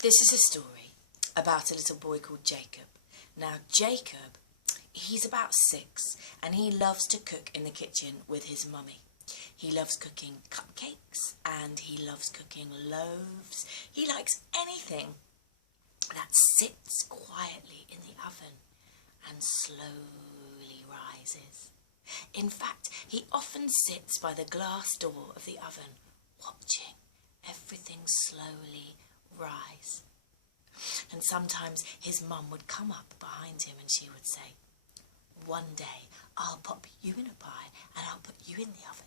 This is a story about a little boy called Jacob. Now, Jacob, he's about 6 and he loves to cook in the kitchen with his mummy. He loves cooking cupcakes and he loves cooking loaves. He likes anything that sits quietly in the oven and slowly rises. In fact, he often sits by the glass door of the oven, watching everything slowly rise. And sometimes his mum would come up behind him and she would say, "One day I'll pop you in a pie and I'll put you in the oven."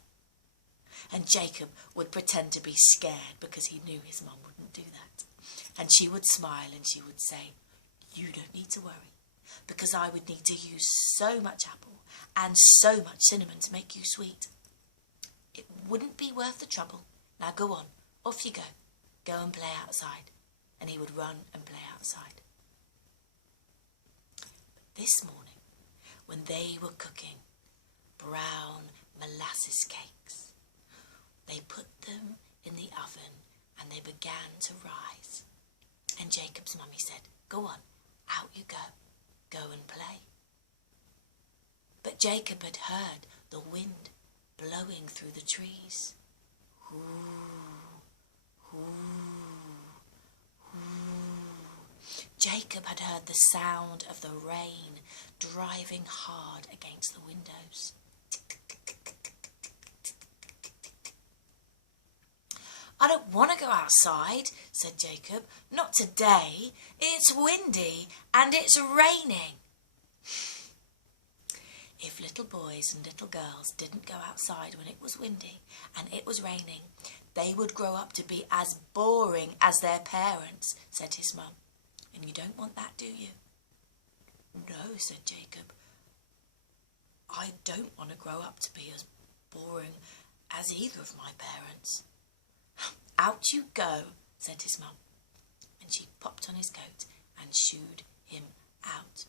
And Jacob would pretend to be scared because he knew his mum wouldn't do that. And she would smile and she would say, "You don't need to worry, because I would need to use so much apple and so much cinnamon to make you sweet. It wouldn't be worth the trouble. Now go on, off you go. Go and play outside." And he would run and play outside. But this morning, when they were cooking brown molasses cakes, they put them in the oven and they began to rise. And Jacob's mummy said, "Go on, out you go. Go and play." But Jacob had heard the wind blowing through the trees. Ooh, ooh. Jacob had heard the sound of the rain driving hard against the windows. "I don't want to go outside," said Jacob. "Not today. It's windy and it's raining." If little boys and little girls didn't go outside when it was windy and it was raining, they would grow up to be as boring as their parents, said his mum. "And you don't want that, do you?" "No," said Jacob. "I don't want to grow up to be as boring as either of my parents." "Out you go," said his mum. And she popped on his coat and shooed him out.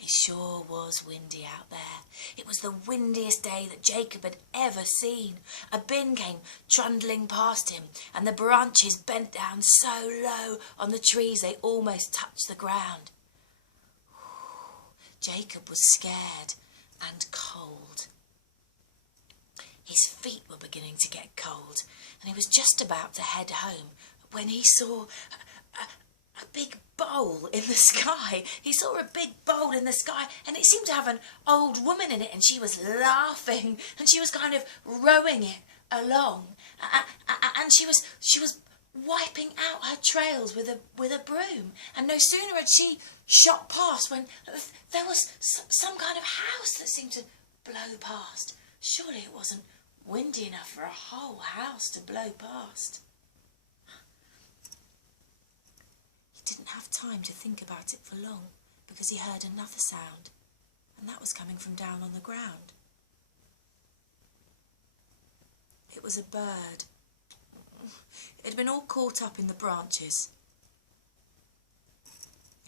It sure was windy out there. It was the windiest day that Jacob had ever seen. A bin came trundling past him, and the branches bent down so low on the trees they almost touched the ground. Jacob was scared and cold. His feet were beginning to get cold, and he was just about to head home when he saw a big bowl in the sky. He saw a big bowl in the sky and it seemed to have an old woman in it, and she was laughing and she was kind of rowing it along, and she was wiping out her trails with a broom. And no sooner had she shot past when there was some kind of house that seemed to blow past. Surely it wasn't windy enough for a whole house to blow past. Didn't have time to think about it for long because he heard another sound, and that was coming from down on the ground. It was a bird. It had been all caught up in the branches.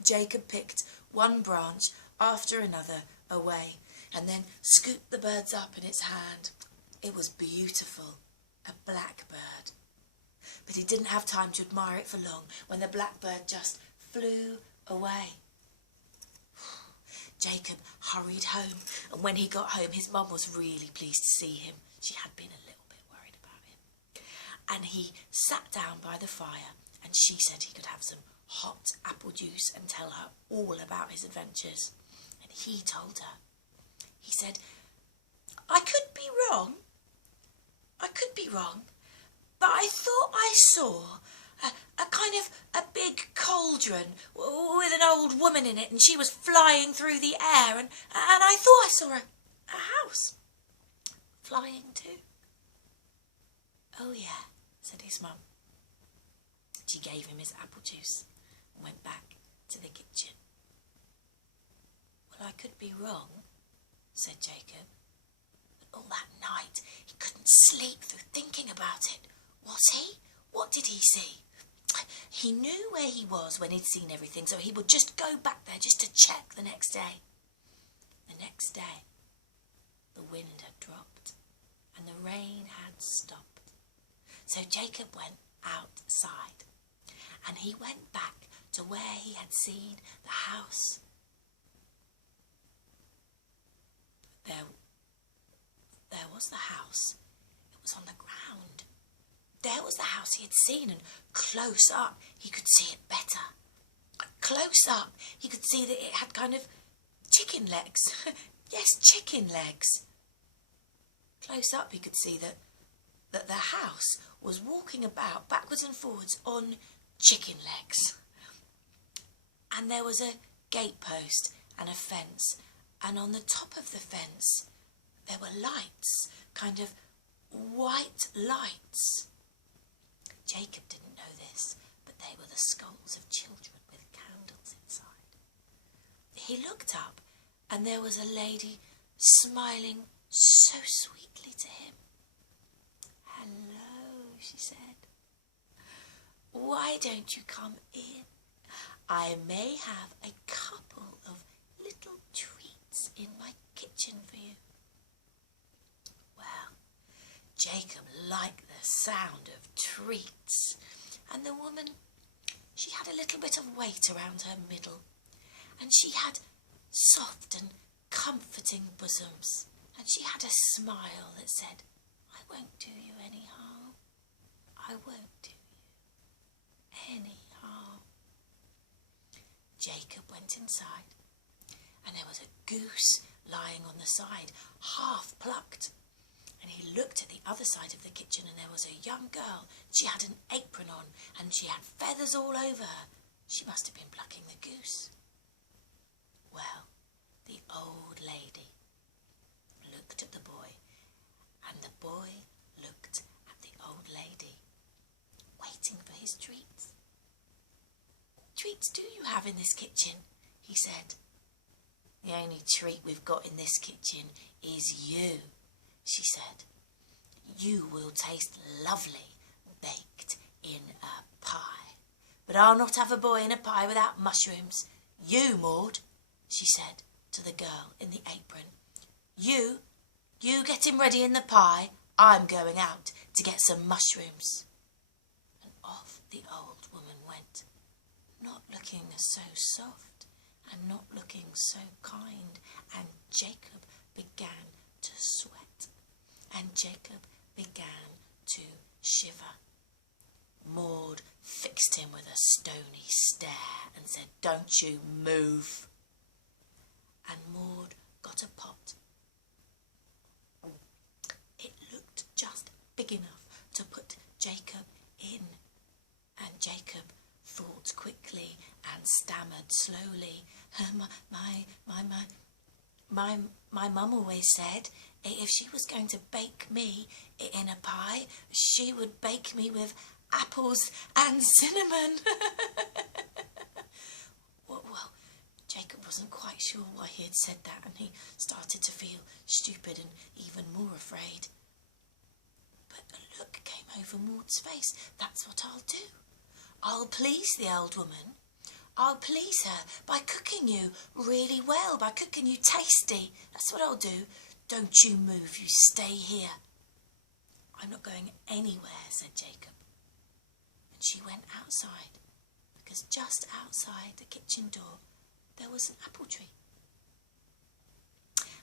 Jacob picked one branch after another away and then scooped the birds up in its hand. It was beautiful, a blackbird. But he didn't have time to admire it for long when the blackbird just flew away. Jacob hurried home, and when he got home his mum was really pleased to see him. She had been a little bit worried about him. And he sat down by the fire and she said he could have some hot apple juice and tell her all about his adventures. And he told her. He said, I could be wrong, but I thought I saw a kind of a big cauldron with an old woman in it, and she was flying through the air, and I thought I saw a house flying too." "Oh yeah," said his mum. She gave him his apple juice and went back to the kitchen. "Well, I could be wrong," said Jacob. But all that night he couldn't sleep through thinking about it. Was he? What did he see? He knew where he was when he'd seen everything, so he would just go back there just to check the next day. The next day, the wind had dropped and the rain had stopped. So Jacob went outside, and he went back to where he had seen the house. There was the house. It was on the ground. There was the house he had seen, and close up he could see it better. Close up he could see that it had kind of chicken legs. Yes, chicken legs. Close up he could see that the house was walking about backwards and forwards on chicken legs. And there was a gatepost and a fence, and on the top of the fence there were lights, kind of white lights. Jacob didn't know this, but they were the skulls of children with candles inside. He looked up, and there was a lady smiling so sweetly to him. "Hello," she said. "Why don't you come in? I may have a couple of little treats in my kitchen for you." Well, Jacob liked the sound of treats, and the woman, she had a little bit of weight around her middle, and she had soft and comforting bosoms, and she had a smile that said, "I won't do you any harm. I won't do you any harm." Jacob went inside, and there was a goose lying on the side, half plucked. And he looked at the other side of the kitchen, and there was a young girl. She had an apron on, and she had feathers all over her. She must have been plucking the goose. Well, the old lady looked at the boy, and the boy looked at the old lady, waiting for his treats. "What treats do you have in this kitchen?" he said. "The only treat we've got in this kitchen is you," she said. "You will taste lovely baked in a pie. But I'll not have a boy in a pie without mushrooms. You, Maud," she said to the girl in the apron, You get him ready in the pie. I'm going out to get some mushrooms." And off the old woman went, not looking so soft and not looking so kind, and Jacob began to sweat, and Jacob began to shiver. Maud fixed him with a stony stare and said, "Don't you move." And Maud got a pot. It looked just big enough to put Jacob in, and Jacob thought quickly and stammered slowly, My mum always said if she was going to bake me in a pie, she would bake me with apples and cinnamon." Well, Jacob wasn't quite sure why he had said that, and he started to feel stupid and even more afraid. But a look came over Maud's face. "That's what I'll do. I'll please the old woman. I'll please her by cooking you really well, by cooking you tasty. That's what I'll do. Don't you move, you stay here." "I'm not going anywhere," said Jacob. And she went outside, because just outside the kitchen door there was an apple tree.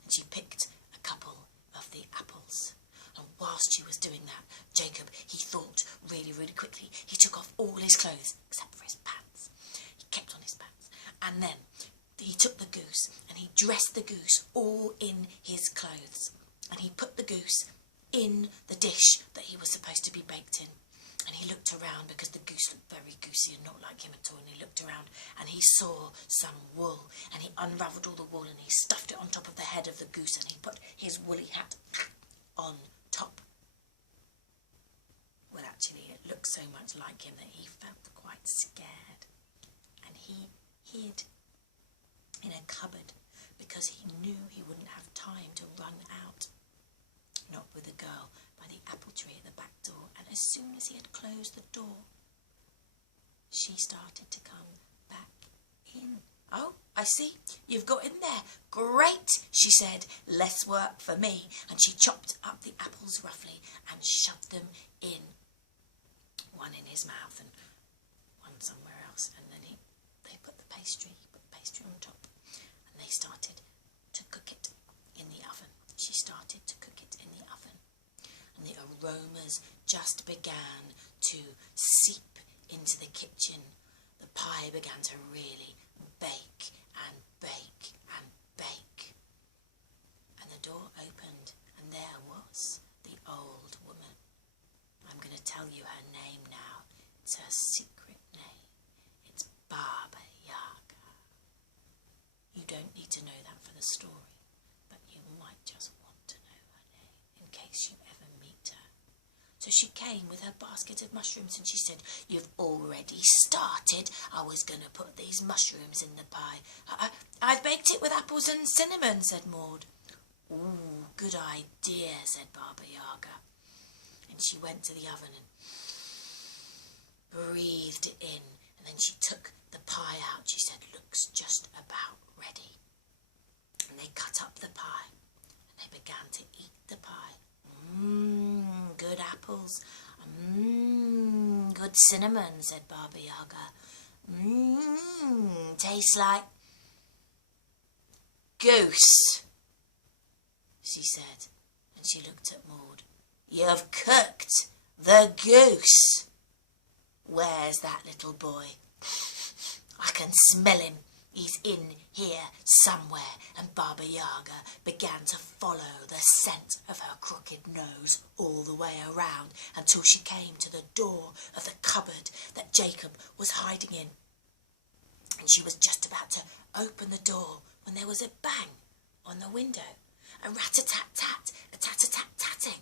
And she picked a couple of the apples. And whilst she was doing that, Jacob, he thought really, really quickly. He took off all his clothes, except for his pants. He kept on his pants. And then he took the goose, and he dressed the goose all in his clothes. And he put the goose in the dish that he was supposed to be baked in. And he looked around, because the goose looked very goosey and not like him at all. And he looked around, and he saw some wool. And he unravelled all the wool, and he stuffed it on top of the head of the goose, and he put his woolly hat on top. Well, actually, it looked so much like him that he felt quite scared. And he hid in a cupboard, because he knew he wouldn't have time to run out. Not with the girl by the apple tree at the back door. And as soon as he had closed the door, she started to come back in. "Oh, I see. You've got in there. Great," she said. "Less work for me." And she chopped up the apples roughly and shoved them in, one in his mouth and one somewhere else. And then they put the pastry on top, and they started to cook it in the oven. She started to cook it in the oven, and the aromas just began to seep into the kitchen. The pie began to really bake and bake and bake. And the door opened, and there was the old woman. I'm going to tell you her name now. It's her secret name. It's Baba Yaga. You don't need to know that for the story, but you might just want to know her name in case you ever meet her. So she came with her basket of mushrooms and she said, "You've already started. I was going to put these mushrooms in the pie." I've baked it with apples and cinnamon," said Maud. "Ooh, good idea," said Baba Yaga. And she went to the oven and breathed it in. And then she took the pie out. She said, "Looks just about ready." And they cut up the pie and they began to eat the pie. Good apples. Good cinnamon," said Baba Yaga. Tastes like goose," she said. And she looked at Maud. "You've cooked the goose. Where's that little boy? I can smell him. He's in here somewhere." And Baba Yaga began to follow the scent of her crooked nose all the way around until she came to the door of the cupboard that Jacob was hiding in. And she was just about to open the door when there was a bang on the window, a rat-a-tat-tat, a tat-a-tat-tatting.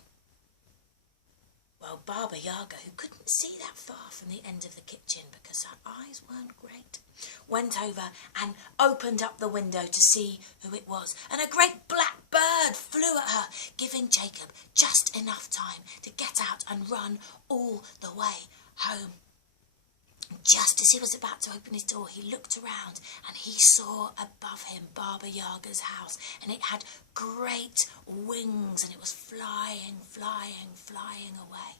Well, Baba Yaga, who couldn't see that far from the end of the kitchen because her eyes weren't great, went over and opened up the window to see who it was. And a great black bird flew at her, giving Jacob just enough time to get out and run all the way home. Just as he was about to open his door, he looked around and he saw above him Baba Yaga's house, and it had great wings and it was flying, flying, flying away.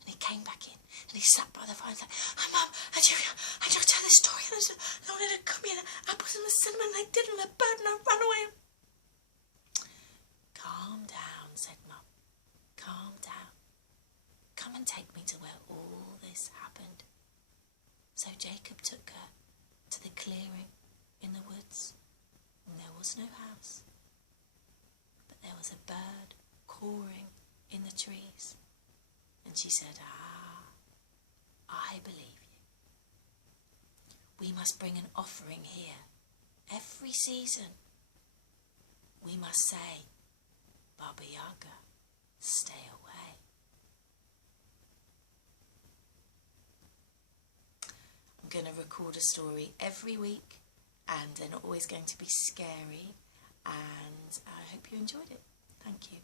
And he came back in and he sat by the fire and said, "Mum, I just tell this story. I wanted to cook me the apples and the cinnamon, and they did, and the bird, and I ran away." "Calm down," said Mum. "Calm down. Come and take me to where all this happened." So Jacob took her to the clearing in the woods, and there was no house, but there was a bird cawing in the trees. And she said, "I believe you. We must bring an offering here every season. We must say, 'Baba Yaga, stay away.'" I'm going to record a story every week, and they're not always going to be scary, and I hope you enjoyed it. Thank you.